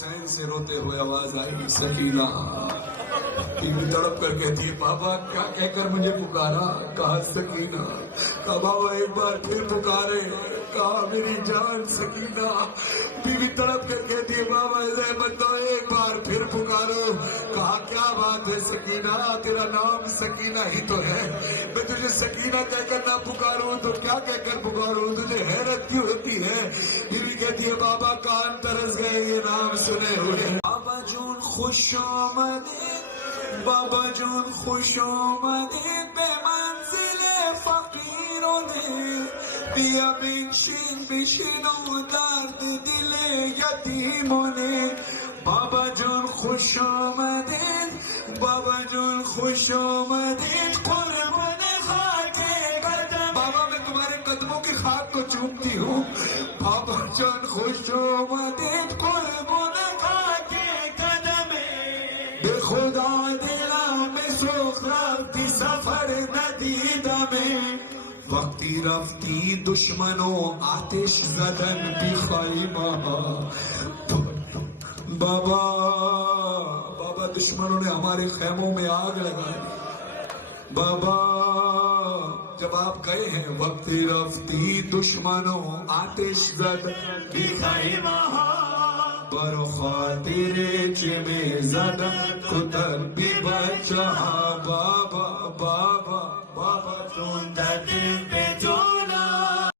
حسین سے روتے ہوئے آواز آئی سکینہ. بیوی تڑپ کر کہتی ہے بابا کیا کہہ کر مجھے پکارا؟ کہا سکینہ. کہا بابا ایک بار پھر پکارے. کہا میری جان سکینہ. بیوی تڑپ کر کہتی ہے بابا زحمت دو ایک بار پھر پکارو. کہا کیا بات ہے سکینہ، تیرا نام سکینہ ہی تو ہے، میں تجھے سکینہ کہہ کر نہ پکاروں تو کیا کہہ کر پکاروں؟ تجھے حیرت کیوں ہوتی ہے؟ بیوی کہتی ہے بابا کان ترس گئے یہ نام سنے ہوئے. بابا جون خوش آمدید، بابا جون خوش آمدید به منزل فقیروں نے، بیا بنشین بشین و درد دل یتیموں نے. بابا جون خوش آمدید، بابا جون خوش آمدید قربان خاک قدم. بابا میں تمہارے قدموں کی خاک کو چومتی ہوں. بابا جان خوش آمدید قربان خاک قدم. بے خدا دلم سوخ رفتی سفر ندیدم، وقتی رفتی دشمنوں آتش زدن بی خیمہ. بابا دشمنوں نے ہمارے خیموں میں آگ لگائی. بابا جب آپ گئے ہیں وقتی رفتی دشمنوں آتش زدن بی خیمہ، برو خاطر چمے زدن کتر بی بچہ. بابا بابا بابا چون دادی